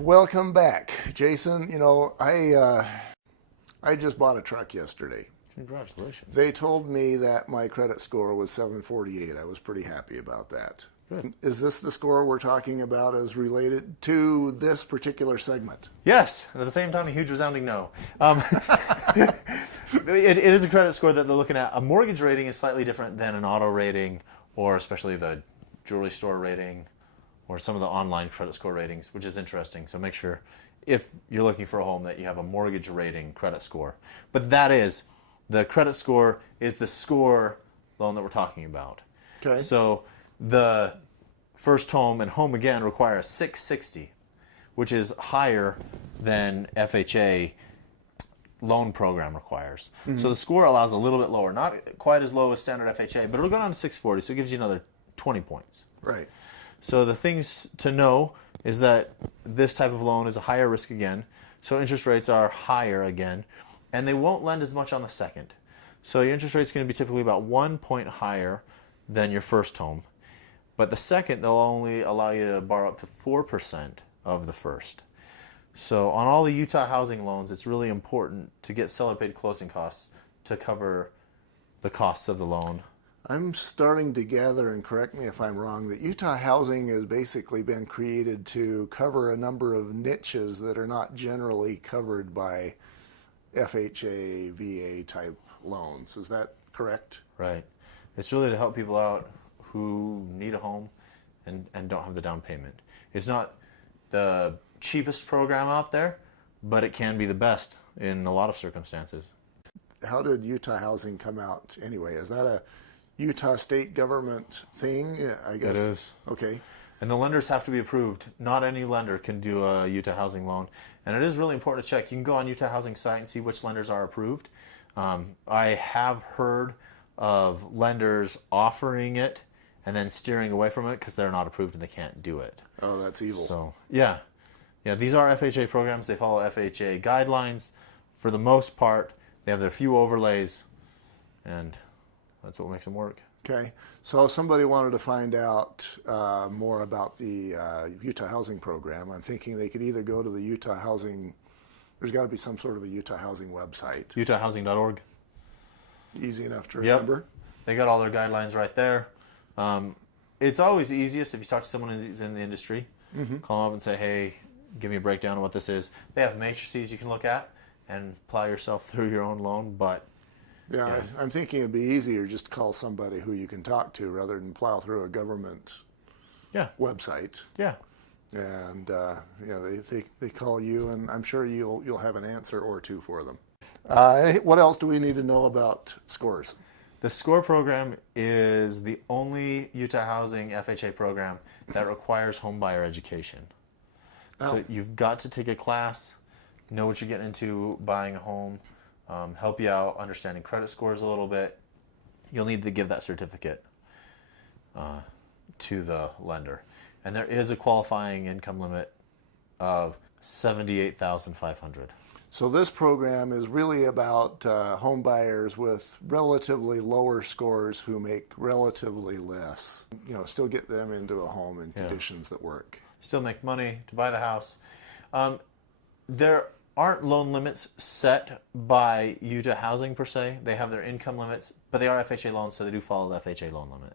Welcome back, Jason. You know, I just bought a truck yesterday. Congratulations. They told me that my credit score was 748. I was pretty happy about that. Good. Is this the score we're talking about as related to this particular segment? Yes. At the same time, a huge resounding no. It is a credit score that they're looking at. A mortgage rating is slightly different than an auto rating, or especially the jewelry store rating, or some of the online credit score ratings, which is interesting. So make sure, if you're looking for a home, that you have a mortgage rating credit score. But that is, the credit score is the score loan that we're talking about. Okay. So the first home and home again require a 660, which is higher than FHA loan program requires. Mm-hmm. So the score allows a little bit lower, not quite as low as standard FHA, but it'll go down to 640, so it gives you another 20 points. Right. So the things to know is that this type of loan is a higher risk again, so interest rates are higher again, and they won't lend as much on the second. So your interest rate is going to be typically about 1 point higher than your first home. But the second, they'll only allow you to borrow up to 4% of the first. So on all the Utah housing loans, it's really important to get seller-paid closing costs to cover the costs of the loan. I'm starting to gather, and correct me if I'm wrong, that Utah housing has basically been created to cover a number of niches that are not generally covered by FHA, VA type loans. Is that correct? Right. It's really to help people out who need a home and don't have the down payment. It's not the cheapest program out there, but it can be the best in a lot of circumstances. How did Utah housing come out anyway? Is that a Utah state government thing? Yeah, I guess. It is. Okay. And the lenders have to be approved. Not any lender can do a Utah housing loan. And it is really important to check. You can go on Utah housing site and see which lenders are approved. I have heard of lenders offering it and then steering away from it because they're not approved and they can't do it. Oh, that's evil. So, yeah. These are FHA programs. They follow FHA guidelines. For the most part, they have their few overlays, and that's what makes them work. Okay. So if somebody wanted to find out more about the Utah housing program, I'm thinking they could either go to the Utah housing, there's got to be some sort of a Utah housing website. UtahHousing.org. Easy enough to remember. Yep. They got all their guidelines right there. It's always easiest if you talk to someone who's in the industry. Mm-hmm. Call them up and say, hey, give me a breakdown of what this is. They have matrices you can look at and plow yourself through your own loan, but yeah. I'm thinking it'd be easier just to call somebody who you can talk to rather than plow through a government website. Yeah. And they call you, and I'm sure you'll have an answer or two for them. What else do we need to know about scores? The SCORE program is the only Utah housing FHA program that requires homebuyer education. Oh. So you've got to take a class, know what you're getting into buying a home, help you out understanding credit scores a little bit. You'll need to give that certificate to the lender. And there is a qualifying income limit of $78,500. So this program is really about home buyers with relatively lower scores who make relatively less. Still get them into a home in conditions that work. Still make money to buy the house. There aren't loan limits set by Utah Housing per se. They have their income limits, but they are FHA loans, so they do follow the FHA loan limit.